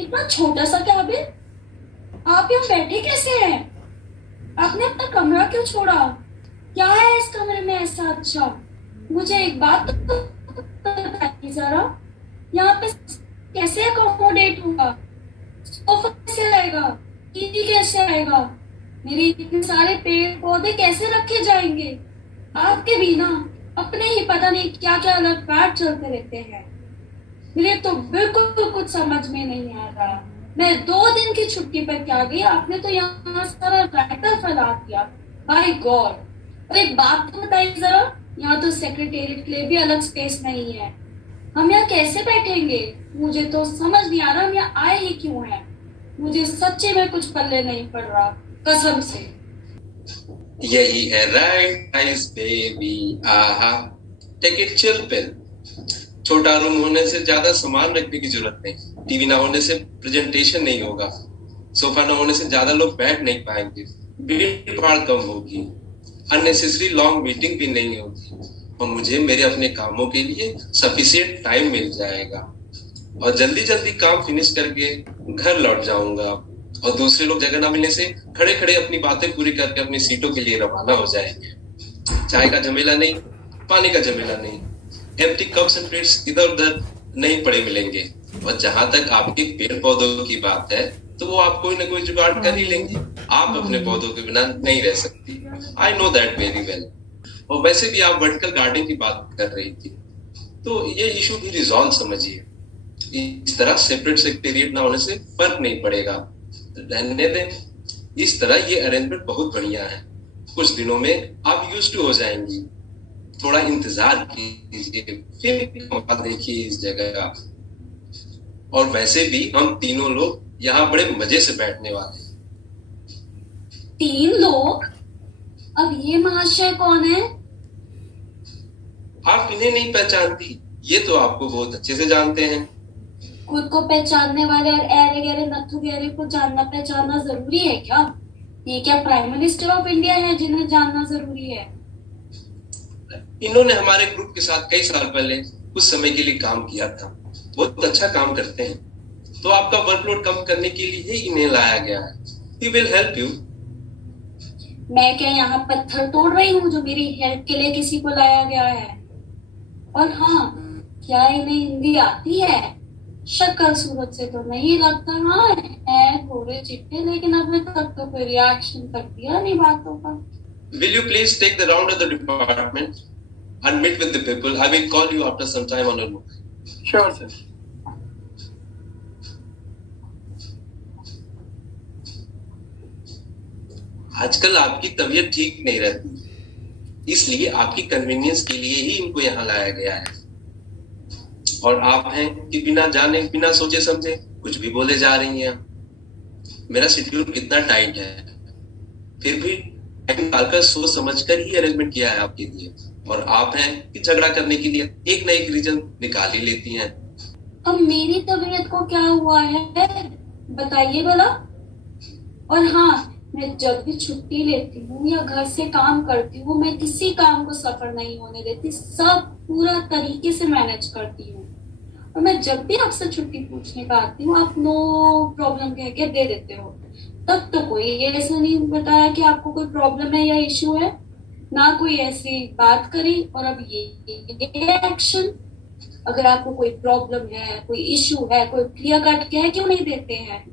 इतना छोटा सा कैबिन, आप यहाँ बैठे कैसे हैं? आपने अपना कमरा क्यों छोड़ा? क्या है इस कमरे में ऐसा अच्छा? मुझे एक बात तो बताइए जरा, यहाँ पे कैसे अकोमोडेट होगा? सोफा कैसे आएगा? टीवी कैसे आएगा? मेरे इतने सारे पेड़ पौधे कैसे रखे जाएंगे? आपके बिना अपने ही पता नहीं क्या क्या अलग पैर चलते रहते हैं। मेरे तो बिल्कुल कुछ समझ में नहीं आ रहा। मैं 2 दिन की छुट्टी पर क्या गई, आपने तो यहाँ सारा रायता फैला दिया। My God! और एक बात तो बताइए जरा, यहाँ तो सेक्रेटेरिएट के लिए भी अलग स्पेस नहीं है। हम यहाँ कैसे बैठेंगे? मुझे तो समझ नहीं आ रहा हम यहाँ आए ही क्यों हैं। मुझे सच्ची में कुछ पल्ले नहीं पड़ रहा, कसम से। यही है राइट आइस बेबी, आहा। Take it chill pill. छोटा रूम होने से ज्यादा सामान रखने की जरूरत नहीं, टीवी ना होने से प्रेजेंटेशन नहीं होगा, सोफा ना होने से ज्यादा लोग बैठ नहीं पाएंगे, भीड़ भाड़ कम होगी, अननेसेसरी लॉन्ग मीटिंग भी नहीं होगी, और मुझे मेरे अपने कामों के लिए सफिशिएंट टाइम मिल जाएगा, और जल्दी जल्दी काम फिनिश करके घर लौट जाऊंगा, और दूसरे लोग जगह ना मिलने से खड़े खड़े अपनी बातें पूरी करके अपनी सीटों के लिए रवाना हो जाएंगे। चाय का झमेला नहीं, पानी का झमेला नहीं, एम्प्टी कप्स एंड प्लेट्स इधर उधर नहीं पड़े मिलेंगे। और जहां तक आपके पेड़ पौधों की बात है, तो वो आप कोई ना कोई जुगाड़ कर ही लेंगे। आप अपने पौधों के बिना नहीं रह सकती, I know that very well. और वैसे भी आप वर्टिकल गार्डनिंग की बात कर रही थी, तो ये इशू भी रिजॉल्व समझिए। इस तरह सेपरेट सेक्रेटेरिएट ना होने से फर्क नहीं पड़ेगा, रहने दें। इस तरह ये अरेंजमेंट बहुत बढ़िया है, कुछ दिनों में आप यूज्ड टू हो जाएंगी। थोड़ा इंतजार कीजिए, फिर मौका देखिए इस जगह का। और वैसे भी हम तीनों लोग यहाँ बड़े मजे से बैठने वाले हैं। 3 लोग? अब ये महाशय कौन है? आप इन्हें नहीं पहचानती, ये तो आपको बहुत अच्छे से जानते हैं। खुद को पहचानने वाले और ऐरे गहरे नथु गहरे को जानना पहचानना जरूरी है क्या? ये क्या प्राइम मिनिस्टर ऑफ इंडिया है जिन्हें जानना जरूरी है? इन्होंने हमारे ग्रुप के साथ कई साल पहले कुछ समय के लिए काम किया था, बहुत अच्छा काम करते हैं, तो आपका वर्कलोड कम करने के लिए ही इन्हें लाया गया है। He will help you। मैं क्या यहाँ पत्थर तोड़ रही हूँ जो मेरी हेल्प के लिए किसी को लाया गया है? और हाँ, क्या इन्हें हिंदी आती है? शक्ल सूरत से तो नहीं लगता। हाँ है थोड़े चिट्टे, लेकिन अभी तक तो कोई रिएक्शन तक दिया नहीं बातों का। Will you please take the round of the department and meet with the people? I will call you after some time on your book. Sure, sir. आजकल आपकी तबीयत ठीक नहीं रहती, इसलिए आपकी कन्वीनियंस के लिए ही इनको यहाँ लाया गया है। और आप हैं कि बिना जाने बिना सोचे समझे कुछ भी बोले जा रही हैं। मेरा शेड्यूल कितना टाइट है, फिर भी टाइम निकालकर सोच समझकर ही अरेंजमेंट किया है आपके लिए। और आप हैं कि झगड़ा करने के लिए एक ना एक रीजन निकाल ही लेती हैं। अब मेरी तबीयत को क्या हुआ है बताइए भला। और हाँ, मैं जब भी छुट्टी लेती हूँ या घर से काम करती हूँ, मैं किसी काम को सफर नहीं होने देती, सब पूरा तरीके से मैनेज करती हूँ। और मैं जब भी आपसे छुट्टी पूछने का आती हूँ, आप नो प्रॉब्लम कह के दे देते हो। तब तो कोई ऐसा नहीं बताया कि आपको कोई प्रॉब्लम है या इश्यू है, ना कोई ऐसी बात करी। और अब ये एक्शन, अगर आपको कोई प्रॉब्लम है, कोई इश्यू है, कोई क्लियर कट कह क्यों नहीं देते हैं?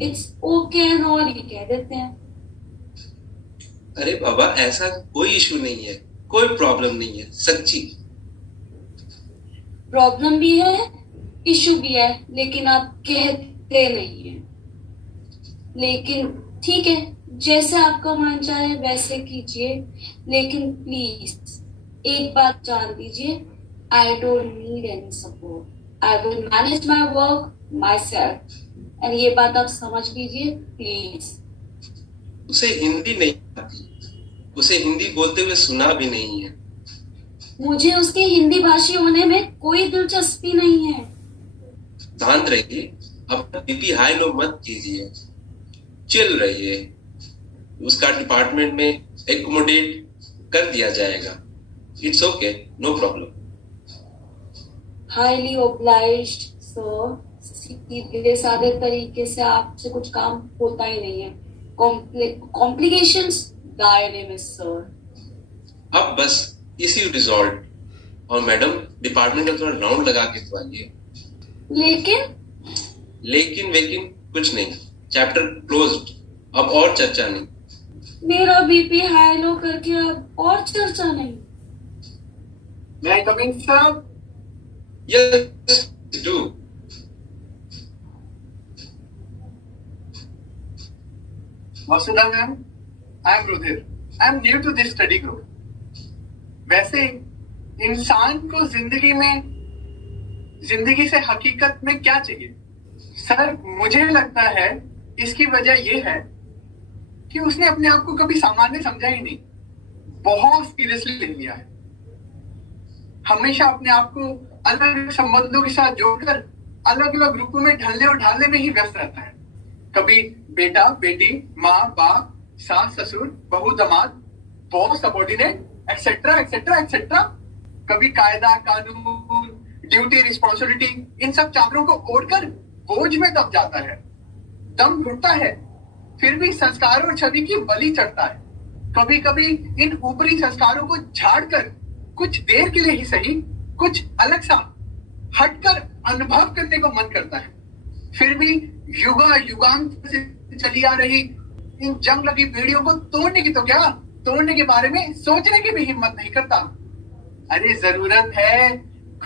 It's okay and all he कह देते हैं। अरे बाबा, ऐसा कोई इशू नहीं है, कोई प्रॉब्लम नहीं है, सच्ची। प्रॉब्लम भी है, इशू भी है, लेकिन आप कहते नहीं है। लेकिन ठीक है, जैसे आपका मन चाहे वैसे कीजिए, लेकिन प्लीज एक बात जान दीजिए, I don't need any support. I will manage my work my self. And ये बात आप समझ लीजिए प्लीज। उसे हिंदी नहीं आती, उसे हिंदी बोलते हुए सुना भी नहीं है। मुझे उसके हिंदी भाषी होने में कोई दिलचस्पी नहीं है। शांत रहिए, अपना बीपी हाई लो मत कीजिए, चिल रहिए। उसका डिपार्टमेंट में एकोमोडेट कर दिया जाएगा। It's okay, no problem. Highly obliged sir, सीधे साधे तरीके से आपसे कुछ काम होता ही नहीं है। कॉम्प्लिकेशंस गायब में सर। अब बस इसी रिजॉल्ट, और मैडम डिपार्टमेंट में थोड़ा राउंड लगा के तो आइए। लेकिन वेकिन कुछ नहीं, चैप्टर क्लोज्ड, अब और चर्चा नहीं। मेरा बीपी हाई लो करके अब और चर्चा नहीं। May I come in, sir? Yes, do. Vasudha ma'am, I am Rudhir. I am new to this study group. वैसे इंसान को जिंदगी से हकीकत में क्या चाहिए? सर, मुझे लगता है इसकी वजह यह है कि उसने अपने आप को कभी सामान्य समझा ही नहीं, बहुत सीरियसली ले लिया है। हमेशा अपने आप को अलग संबंधों के साथ जोड़कर अलग अलग रूपों में ढलने और ढालने में ही व्यस्त रहता है। कभी बेटा बेटी, माँ बाप, सास ससुर, बहू दमाद, boss subordinate, etcetera etcetera etcetera. कभी कायदा कानून, ड्यूटी, रिस्पॉन्सिबिलिटी, इन सब चादरों को ओढ़कर बोझ में दब जाता है। दम घुटता है, फिर भी संस्कार और छवि की बलि चढ़ता है। कभी कभी इन ऊपरी संस्कारों को झाड़कर कुछ देर के लिए ही सही कुछ अलग सा हटकर अनुभव करने को मन करता है। फिर भी युगांत से चली आ रही इन जंग लगी पीढ़ियों को तोड़ने की तो क्या, तोड़ने के बारे में सोचने की भी हिम्मत नहीं करता। अरे जरूरत है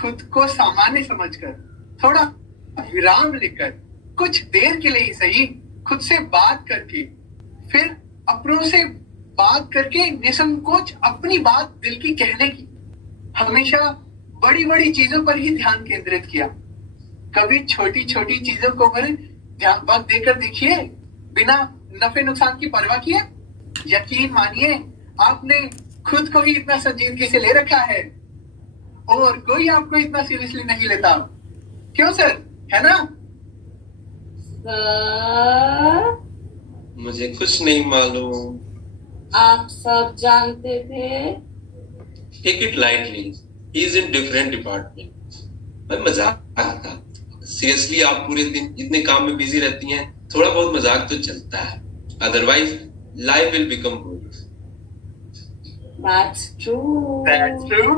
खुद को सामान्य समझकर, थोड़ा विराम लेकर, कुछ देर के लिए ही सही खुद से बात करके, फिर अपनों से बात करके निसंकोच अपनी बात दिल की कहने की। हमेशा बड़ी बड़ी चीजों पर ही ध्यान केंद्रित किया, कभी छोटी छोटी चीजों को पर ध्यान वक्त देकर देखिए, बिना नफे नुकसान की परवाह किए। यकीन मानिए आपने खुद को ही इतना संजीदगी से ले रखा है और कोई आपको इतना सीरियसली नहीं लेता। क्यों सर, है ना? सर, मुझे कुछ नहीं मालूम। आप सब जानते थे। Take it lightly, he is in different department. मैं मजाक था, सीरियसली आप पूरे दिन इतने काम में बिजी रहती हैं, थोड़ा बहुत मजाक तो चलता है, otherwise life will become boring. That's true. That's true.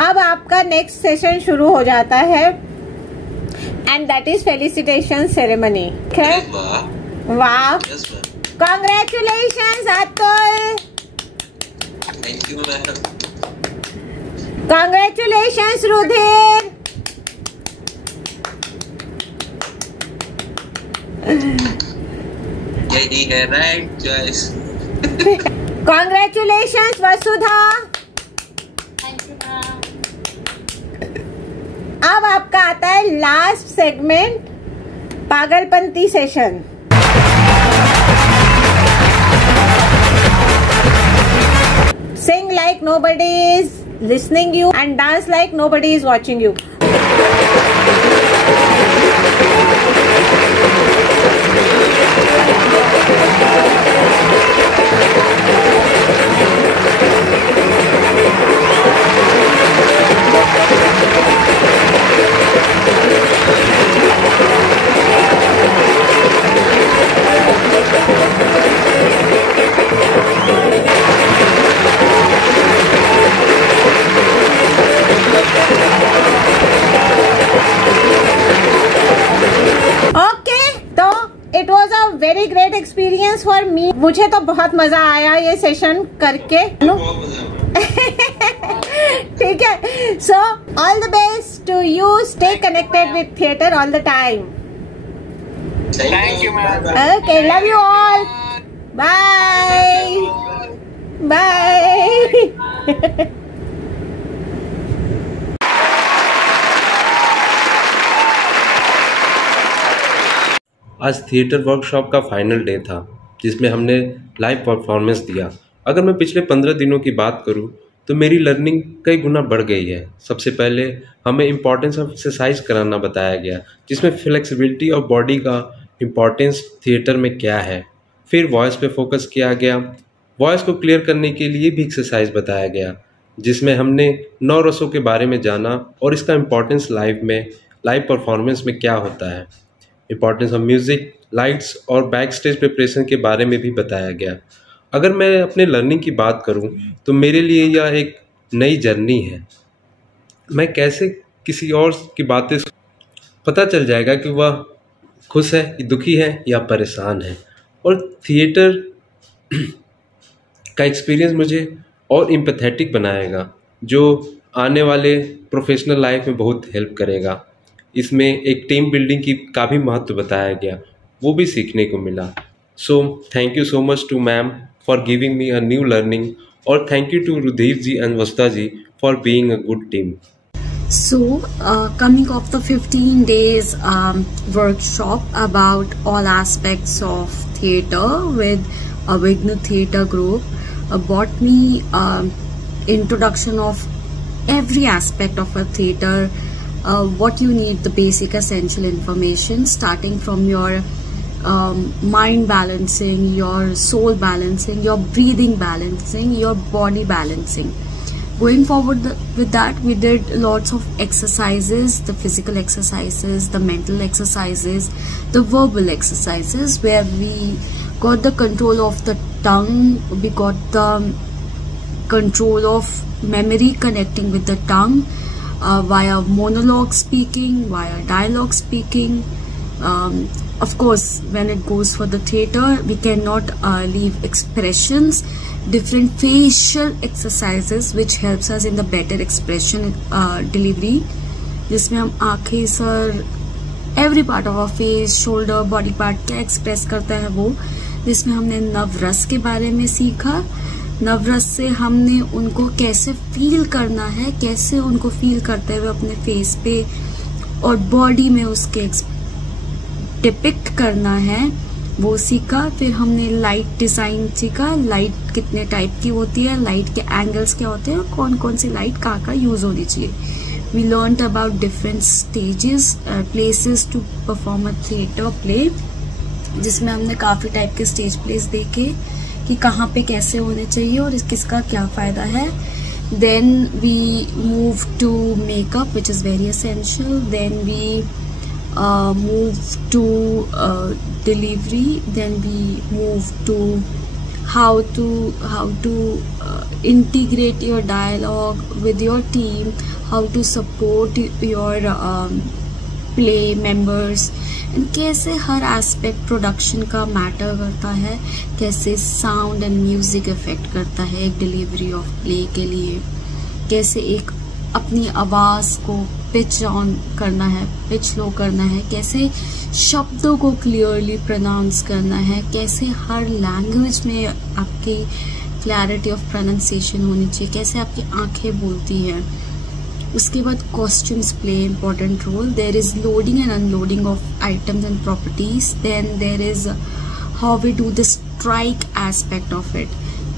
अब आपका नेक्स्ट सेशन शुरू हो जाता है and that is felicitation ceremony. वाह, congratulations Atul, thank you madam. Congratulations Rudhir, यही है राइट चॉइस। कॉन्ग्रेचुलेशंस वसुधा। अब आपका आता है लास्ट सेगमेंट, पागलपंती session. Sing like nobody is listening you and dance like nobody is watching you. Very great experience for me. मुझे तो बहुत मजा आया ये सेशन करके। ठीक है, so all the best to you, stay connected with theatre all the time. Thank you ma'am. Okay, love you all, bye bye. आज थिएटर वर्कशॉप का फाइनल डे था जिसमें हमने लाइव परफॉर्मेंस दिया। अगर मैं पिछले 15 दिनों की बात करूं तो मेरी लर्निंग कई गुना बढ़ गई है। सबसे पहले हमें इम्पोर्टेंस ऑफ एक्सरसाइज कराना बताया गया, जिसमें फ्लेक्सिबिलिटी और बॉडी का इम्पोर्टेंस थिएटर में क्या है। फिर वॉइस पे फोकस किया गया। वॉइस को क्लियर करने के लिए भी एक्सरसाइज बताया गया, जिसमें हमने 9 रसों के बारे में जाना और इसका इम्पोर्टेंस लाइव परफॉर्मेंस में क्या होता है। इम्पोर्टेंस ऑफ म्यूज़िक, लाइट्स और बैक स्टेज प्रिपरेशन के बारे में भी बताया गया। अगर मैं अपने लर्निंग की बात करूं तो मेरे लिए यह एक नई जर्नी है। मैं कैसे किसी और की बातें पता चल जाएगा कि वह खुश है, दुखी है या परेशान है। और थिएटर का एक्सपीरियंस मुझे और एम्पैथेटिक बनाएगा, जो आने वाले प्रोफेशनल लाइफ में बहुत हेल्प करेगा। इसमें एक टीम बिल्डिंग का भी महत्व बताया गया, वो भी सीखने को मिला। So thank you so much to ma'am for giving me a new learning, और thank you to Rudeep ji and Vasta ji for being a good team. So, coming off the 15 days workshop about all aspects of theatre with Avigna Theatre Group, brought me introduction of every aspect of a theatre, what you need, the basic essential information, starting from your mind balancing, your soul balancing, your breathing balancing, your body balancing. Going forward with that, we did lots of exercises, the physical exercises, the mental exercises, the verbal exercises, where we got the control of the tongue, we got the control of memory connecting with the tongue, via monologue speaking, via dialogue speaking. Of course, when it goes for the theatre, we cannot leave expressions, different facial exercises which helps us in the better expression delivery, जिसमें हम आँखें, sir, every part of our face, shoulder, body part क्या express करता है वो, जिसमें हमने नवरस के बारे में सीखा। नवरस से हमने उनको कैसे फील करना है, कैसे उनको फील करते हुए अपने फेस पे और बॉडी में उसके डिपिक्ट करना है, वो सीखा। फिर हमने लाइट डिज़ाइन सीखा, लाइट कितने टाइप की होती है, लाइट के एंगल्स क्या होते हैं और कौन कौन सी लाइट कहाँ यूज़ होनी चाहिए। We learned about different stages, places to perform a theatre play, जिसमें हमने काफ़ी टाइप के स्टेज प्लेस देखे कि कहाँ पे कैसे होने चाहिए और किसका क्या फ़ायदा है। Then we move to makeup which is very essential, then we move to delivery, then we move to how to integrate your dialogue with your team, how to support your play members, and कैसे हर aspect production का matter करता है, कैसे sound and music affect करता है एक delivery of play के लिए, कैसे एक अपनी आवाज़ को पिच ऑन करना है, पिच लो करना है, कैसे शब्दों को क्लियरली प्रोनाउंस करना है, कैसे हर लैंग्वेज में आपकी क्लैरिटी ऑफ प्रोनाउंसिएशन होनी चाहिए, कैसे आपकी आंखें बोलती हैं। उसके बाद costumes play important role. There is loading and unloading of items and properties. Then there is how we do the strike aspect of it.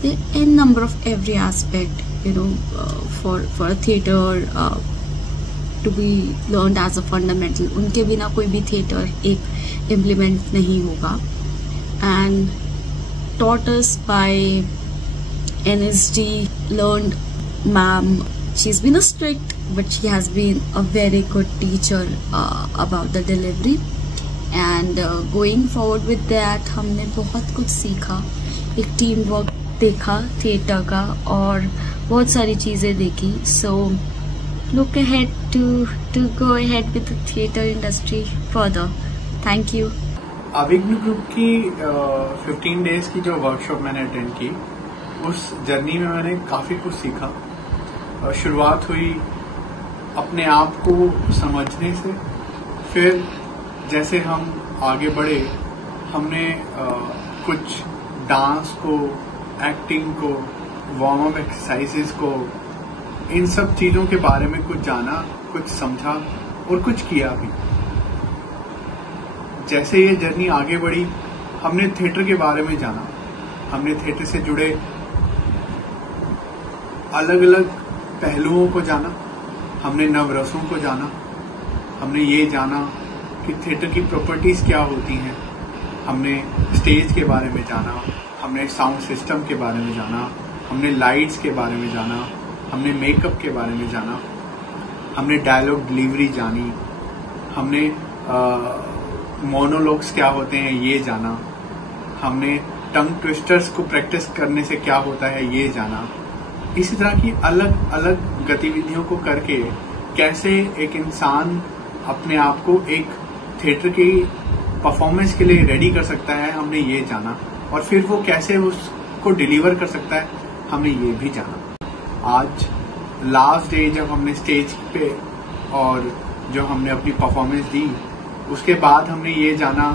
There an number of every aspect for a theatre to be learned as a fundamental. उनके बिना कोई भी theatre एक implement नहीं होगा। And taught us by NSD, learned ma'am. She's been a strict, but she has been a very good teacher about the delivery. And going forward with that, हमने बहुत कुछ सीखा, एक टीम वर्क देखा theatre का और बहुत सारी चीज़ें देखी। So look ahead to go ahead with the theatre industry further. Thank you. Avign group की 15 डेज की जो वर्कशॉप मैंने अटेंड की, उस जर्नी में मैंने काफ़ी कुछ सीखा। शुरुआत हुई अपने आप को समझने से, फिर जैसे हम आगे बढ़े हमने कुछ डांस को, एक्टिंग को, वार्म अप एक्सरसाइजेस को, इन सब चीज़ों के बारे में कुछ जाना, कुछ समझा और कुछ किया भी। जैसे ये जर्नी आगे बढ़ी, हमने थिएटर के बारे में जाना, हमने थिएटर से जुड़े अलग अलग पहलुओं को जाना, हमने नवरसों को जाना, हमने ये जाना कि थिएटर की प्रॉपर्टीज क्या होती हैं, हमने स्टेज के बारे में जाना, हमने साउंड सिस्टम के बारे में जाना, हमने लाइट्स के बारे में जाना, हमने मेकअप के बारे में जाना, हमने डायलॉग डिलीवरी जानी, हमने मोनोलॉग्स क्या होते हैं ये जाना, हमने टंग ट्विस्टर्स को प्रैक्टिस करने से क्या होता है ये जाना। इसी तरह की अलग अलग गतिविधियों को करके कैसे एक इंसान अपने आप को एक थिएटर की परफॉर्मेंस के लिए रेडी कर सकता है, हमने ये जाना। और फिर वो कैसे उसको डिलीवर कर सकता है, हमने ये भी जाना। आज लास्ट डे जब हमने स्टेज पे और जो हमने अपनी परफॉर्मेंस दी, उसके बाद हमने ये जाना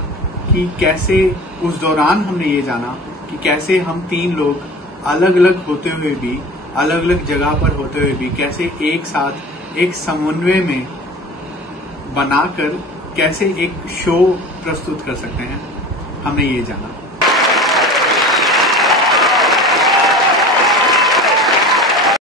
कि कैसे उस दौरान हमने ये जाना कि कैसे हम 3 लोग अलग अलग होते हुए भी, अलग अलग जगह पर होते हुए भी कैसे एक साथ एक समन्वय में बनाकर कैसे एक शो प्रस्तुत कर सकते हैं, हमने ये जाना।